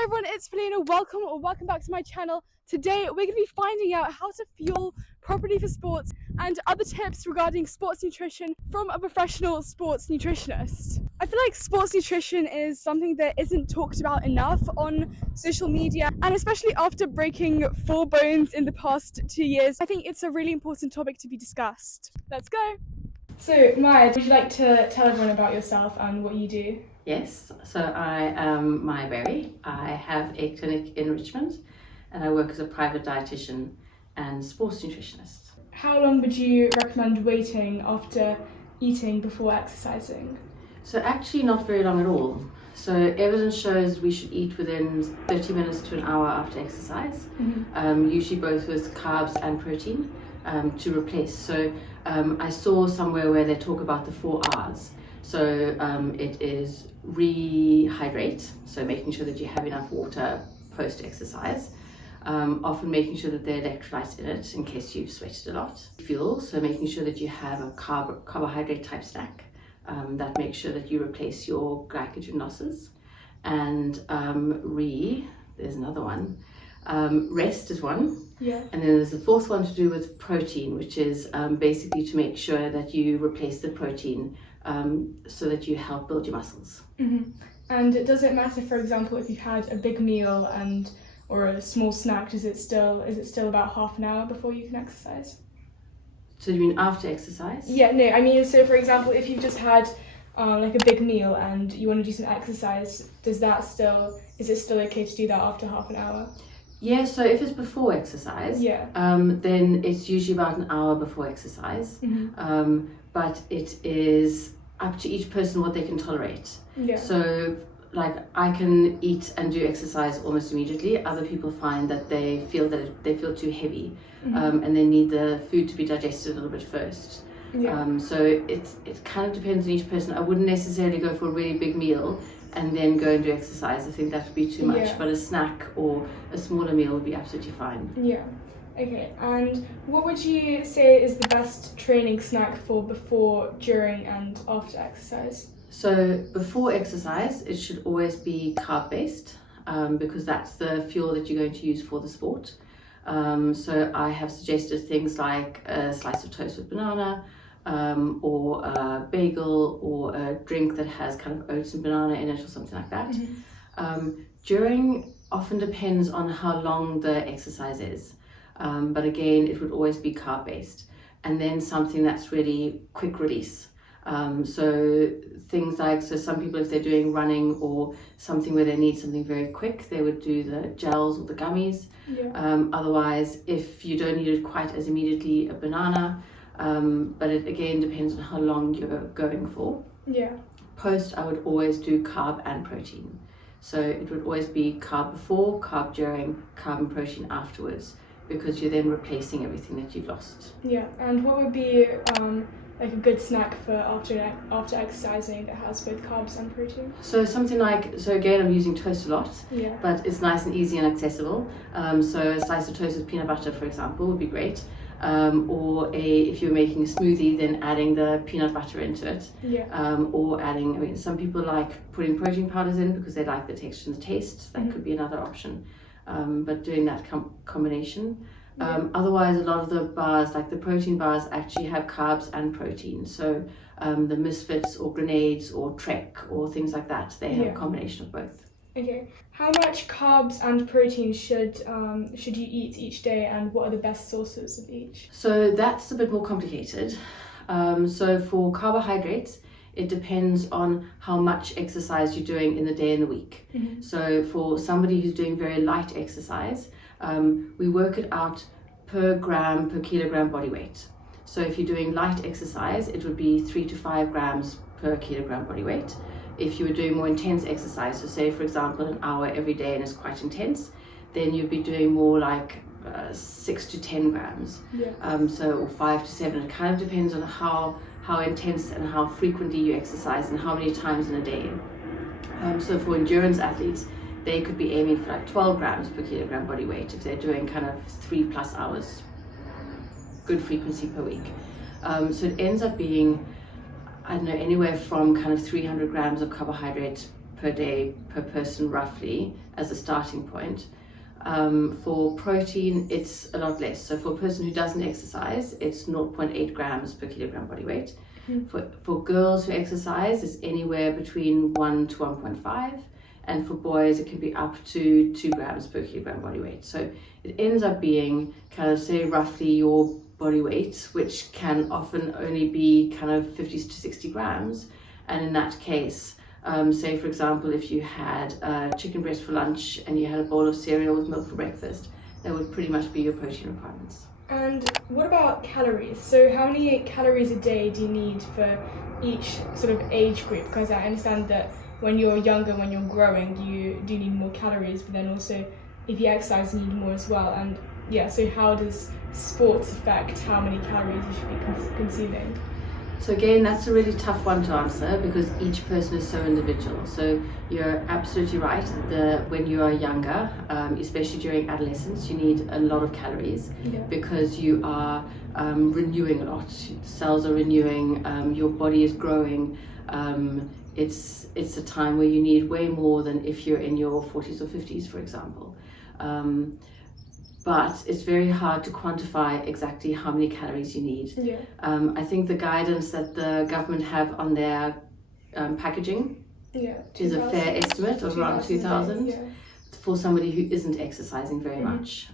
Hi everyone, it's Felina. Welcome back to my channel. Today we're going to be finding out how to fuel properly for sports and other tips regarding sports nutrition from a professional sports nutritionist. I feel like sports nutrition is something that isn't talked about enough on social media, and especially after breaking 4 bones in the past 2 years, I think it's a really important topic to be discussed. Let's go! So Maya, would you like to tell everyone about yourself and what you do? Yes, so I am Maya Berry. I have a clinic in Richmond and I work as a private dietitian and sports nutritionist. How long would you recommend waiting after eating before exercising? So actually not very long at all. So evidence shows we should eat within 30 minutes to an hour after exercise, usually both with carbs and protein to replace. So I saw somewhere where they talk about the 4 R's. So it is rehydrate, so making sure that you have enough water post-exercise, often making sure that there are electrolytes in it in case you've sweated a lot. Fuel, so making sure that you have a carbohydrate type snack that makes sure that you replace your glycogen losses. And there's another one. Rest is one. Yeah. And then there's the 4th one to do with protein, which is basically to make sure that you replace the protein so that you help build your muscles. And does it matter, for example, if you've had a big meal or a small snack, is it still about half an hour before you can exercise? So you mean after exercise? Yeah, no, I mean, so for example, if you've just had like a big meal and you want to do some exercise, is it still okay to do that after half an hour? Yeah, so if it's before exercise, then it's usually about an hour before exercise. But it is up to each person what they can tolerate. Yeah. So like I can eat and do exercise almost immediately. Other people find that they feel too heavy and they need the food to be digested a little bit first. Yeah. So it kind of depends on each person. I wouldn't necessarily go for a really big meal and then go and do exercise. I think that would be too much, but a snack or a smaller meal would be absolutely fine. Yeah. Okay, and what would you say is the best training snack for before, during and after exercise? So before exercise, it should always be carb-based because that's the fuel that you're going to use for the sport. So I have suggested things like a slice of toast with banana, or a bagel, or a drink that has kind of oats and banana in it or something like that. During often depends on how long the exercise is. But again, it would always be carb based, and then something that's really quick release. So things like, some people, if they're doing running or something where they need something very quick, they would do the gels or the gummies. Otherwise, if you don't need it quite as immediately, a banana, but it again depends on how long you're going for. Post, I would always do carb and protein. So it would always be carb before, carb during, carb and protein afterwards, because you're then replacing everything that you've lost. Yeah, and what would be like a good snack for after exercising that has both carbs and protein? So something like, so again, I'm using toast a lot, but it's nice and easy and accessible. So a slice of toast with peanut butter, for example, would be great. Or if you're making a smoothie, then adding the peanut butter into it. Or adding, I mean, some people like putting protein powders in because they like the texture and the taste. That could be another option. But doing that combination. Otherwise, a lot of the bars, like the protein bars, actually have carbs and protein. So the Misfits or Grenades or Trek or things like that, they have a combination of both. Okay. How much carbs and protein should you eat each day, and what are the best sources of each? So that's a bit more complicated. So for carbohydrates, it depends on how much exercise you're doing in the day and the week. So for somebody who's doing very light exercise, we work it out per gram per kilogram body weight. So if you're doing light exercise, it would be 3 to 5 grams per kilogram body weight. If you were doing more intense exercise, so say for example an hour every day and it's quite intense, then you'd be doing more like 6 to 10 grams. Or 5 to 7. It kind of depends on how intense and how frequently you exercise and how many times in a day. So for endurance athletes, they could be aiming for like 12 grams per kilogram body weight if they're doing kind of 3+ hours, good frequency per week. So it ends up being, I don't know, anywhere from kind of 300 grams of carbohydrates per day per person roughly as a starting point. For protein, it's a lot less. So for a person who doesn't exercise, it's 0.8 grams per kilogram body weight. For girls who exercise, it's anywhere between 1 to 1.5. And for boys, it can be up to 2 grams per kilogram body weight. So it ends up being kind of, say, roughly your body weight, which can often only be kind of 50 to 60 grams. And in that case, say for example, if you had chicken breast for lunch and you had a bowl of cereal with milk for breakfast, that would pretty much be your protein requirements. And what about calories? So how many calories a day do you need for each sort of age group? Because I understand that when you're younger, when you're growing, you do need more calories, but then also if you exercise, you need more as well. And yeah, so how does sports affect how many calories you should be consuming? So again, that's a really tough one to answer because each person is so individual. So you're absolutely right that when you are younger, especially during adolescence, you need a lot of calories because you are renewing a lot. Cells are renewing, your body is growing. It's a time where you need way more than if you're in your 40s or 50s, for example. But it's very hard to quantify exactly how many calories you need. I think the guidance that the government have on their packaging is a fair estimate of around 2,000 for somebody who isn't exercising very much.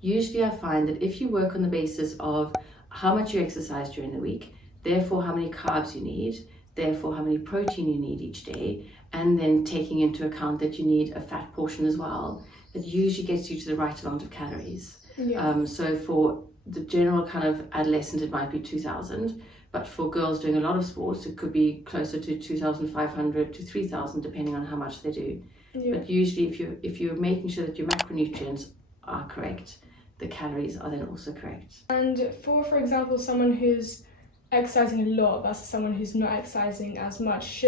Usually I find that if you work on the basis of how much you exercise during the week, therefore how many carbs you need, therefore how many protein you need each day, and then taking into account that you need a fat portion as well, it usually gets you to the right amount of calories. So for the general kind of adolescent, it might be 2,000, but for girls doing a lot of sports, it could be closer to 2,500 to 3,000, depending on how much they do. But usually if you're making sure that your macronutrients are correct, the calories are then also correct. And for example, someone who's exercising a lot versus someone who's not exercising as much,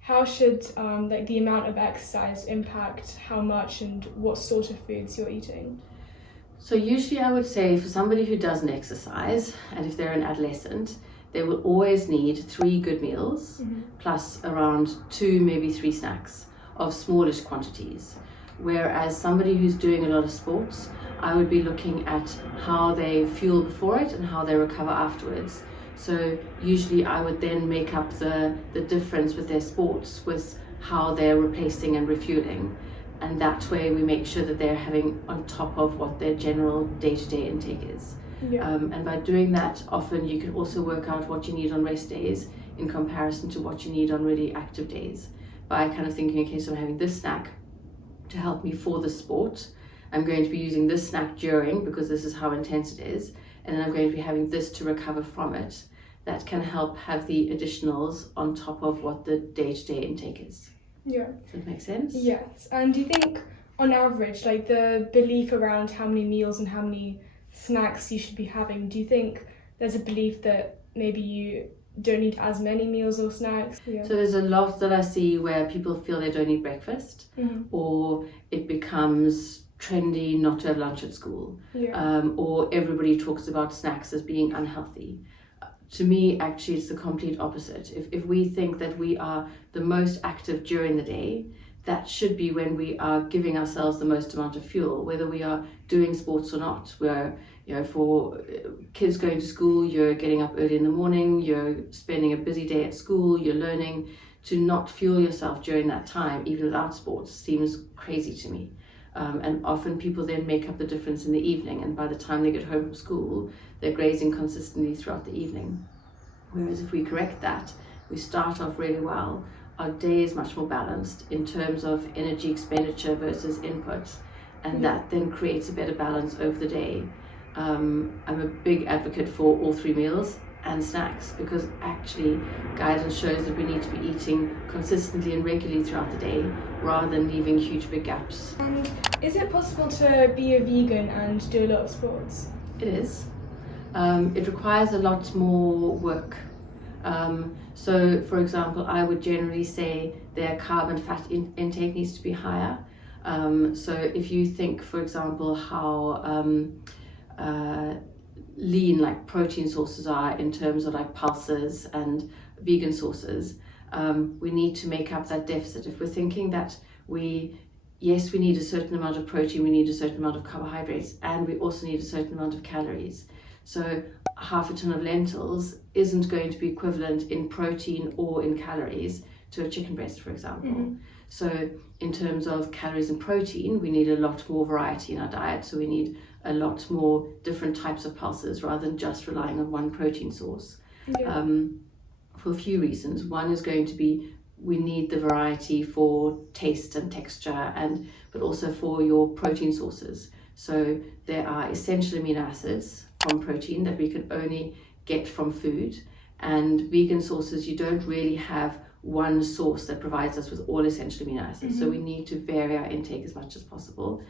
how should like the amount of exercise impact how much and what sort of foods you're eating? So usually I would say for somebody who doesn't exercise, and if they're an adolescent, they will always need 3 good meals plus around 2, maybe 3 snacks of smallish quantities. Whereas somebody who's doing a lot of sports, I would be looking at how they fuel before it and how they recover afterwards. So usually I would then make up the difference with their sports with how they're replacing and refueling. And that way we make sure that they're having on top of what their general day-to-day intake is. And by doing that, often you can also work out what you need on rest days in comparison to what you need on really active days. By kind of thinking, okay, so I'm having this snack to help me for the sport. I'm going to be using this snack during because this is how intense it is. And then I'm going to be having this to recover from it. That can help have the additionals on top of what the day-to-day intake is. Does that make sense? Yes. And do you think on average, like the belief around how many meals and how many snacks you should be having, do you think there's a belief that maybe you don't need as many meals or snacks? So there's a lot that I see where people feel they don't eat breakfast or it becomes trendy not to have lunch at school or everybody talks about snacks as being unhealthy. To me, actually, it's the complete opposite. If we think that we are the most active during the day, that should be when we are giving ourselves the most amount of fuel, whether we are doing sports or not. We're, for kids going to school, you're getting up early in the morning, you're spending a busy day at school, you're learning. To not fuel yourself during that time, even without sports, seems crazy to me. And often people then make up the difference in the evening, and by the time they get home from school, they're grazing consistently throughout the evening. Whereas if we correct that, we start off really well, our day is much more balanced in terms of energy expenditure versus input, and that then creates a better balance over the day. I'm a big advocate for all 3 meals and snacks because actually guidance shows that we need to be eating consistently and regularly throughout the day rather than leaving huge big gaps. And is it possible to be a vegan and do a lot of sports? It is. It requires a lot more work. So for example, I would generally say their carb and fat intake needs to be higher. So if you think, for example, how lean like protein sources are in terms of like pulses and vegan sources, we need to make up that deficit. If we're thinking that yes, we need a certain amount of protein, we need a certain amount of carbohydrates, and we also need a certain amount of calories. So half a ton of lentils isn't going to be equivalent in protein or in calories to a chicken breast, for example. So in terms of calories and protein, we need a lot more variety in our diet. So we need a lot more different types of pulses rather than just relying on one protein source. For a few reasons. One is going to be we need the variety for taste and texture, but also for your protein sources. So there are essential amino acids from protein that we can only get from food, and vegan sources, you don't really have one source that provides us with all essential amino acids. So we need to vary our intake as much as possible.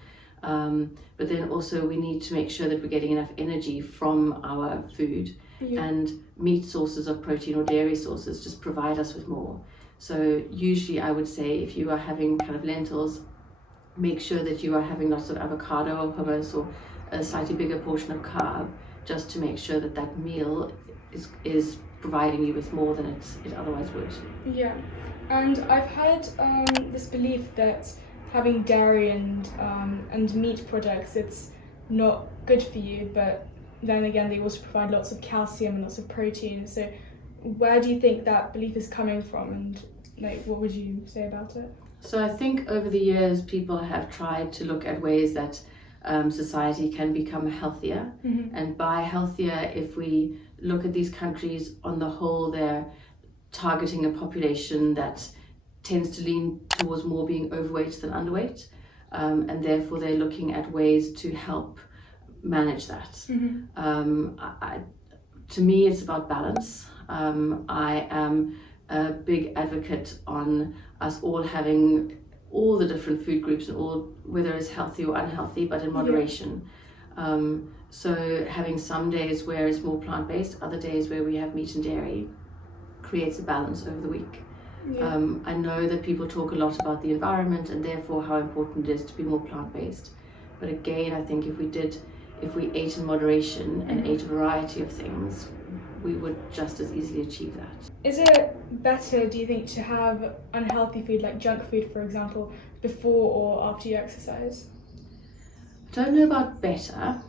But then also we need to make sure that we're getting enough energy from our food, and meat sources of protein or dairy sources just provide us with more. So usually I would say if you are having kind of lentils, make sure that you are having lots of avocado or hummus or a slightly bigger portion of carb, just to make sure that that meal is providing you with more than it otherwise would. Yeah, and I've had this belief that having dairy and meat products, it's not good for you, but then again they also provide lots of calcium and lots of protein. So where do you think that belief is coming from, and what would you say about it? So I think over the years people have tried to look at ways that society can become healthier. And by healthier, if we look at these countries on the whole, they're targeting a population that tends to lean towards more being overweight than underweight, and therefore they're looking at ways to help manage that. To me, it's about balance. I am a big advocate on us all having all the different food groups, and all, whether it's healthy or unhealthy, but in moderation. So having some days where it's more plant-based, other days where we have meat and dairy, creates a balance over the week. I know that people talk a lot about the environment and therefore how important it is to be more plant-based. But again, I think if we ate in moderation and ate a variety of things, we would just as easily achieve that. Is it better, do you think, to have unhealthy food like junk food, for example, before or after you exercise? I don't know about better.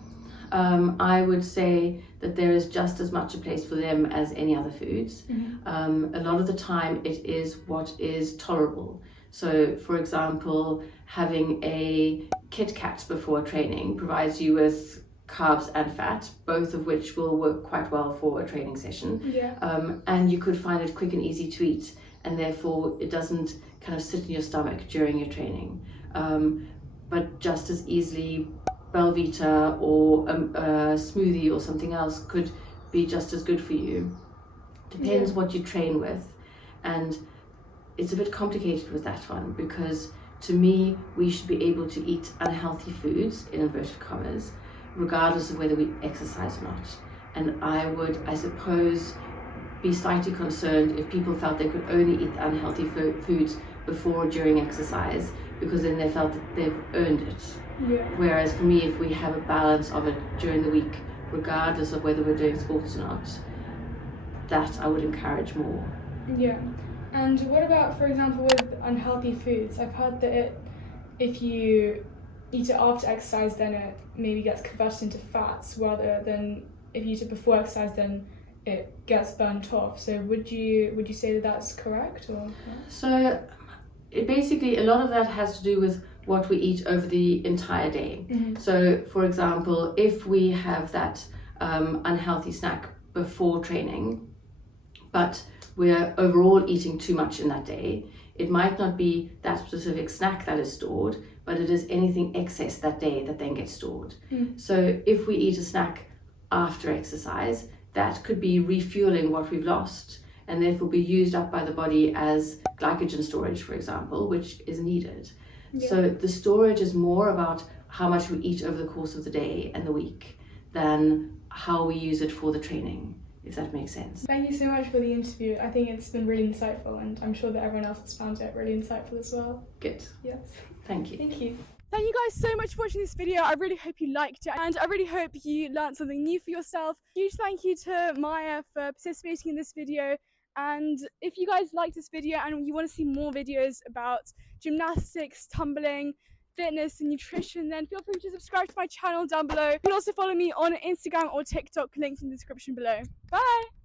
I would say that there is just as much a place for them as any other foods. A lot of the time it is what is tolerable. So for example, having a Kit Kat before training provides you with carbs and fat, both of which will work quite well for a training session. And you could find it quick and easy to eat, and therefore it doesn't kind of sit in your stomach during your training. But just as easily Belvita or a smoothie or something else could be just as good for you. Depends what you train with. And it's a bit complicated with that one, because to me, we should be able to eat unhealthy foods, in inverted commas, regardless of whether we exercise or not. And I would, I suppose, be slightly concerned if people felt they could only eat unhealthy foods before or during exercise, because then they felt that they've earned it. Whereas for me, if we have a balance of it during the week, regardless of whether we're doing sports or not, that I would encourage more. And what about, for example, with unhealthy foods? I've heard that if you eat it after exercise, then it maybe gets converted into fats, rather than if you eat it before exercise, then it gets burnt off. So would you say that that's correct, or? So basically a lot of that has to do with what we eat over the entire day. So for example, if we have that unhealthy snack before training, but we're overall eating too much in that day, it might not be that specific snack that is stored, but it is anything excess that day that then gets stored. So if we eat a snack after exercise, that could be refueling what we've lost, and therefore be used up by the body as glycogen storage, for example, which is needed. So the storage is more about how much we eat over the course of the day and the week than how we use it for the training, if that makes sense. Thank you so much for the interview. I think it's been really insightful, and I'm sure that everyone else has found it really insightful as well. Good. Yes. Thank you. Thank you. Thank you guys so much for watching this video. I really hope you liked it, and I really hope you learned something new for yourself. Huge thank you to Maya for participating in this video, And if you guys like this video and you want to see more videos about gymnastics, tumbling, fitness and nutrition, then feel free to subscribe to my channel down below. You can also follow me on Instagram or TikTok, linked in the description below. Bye!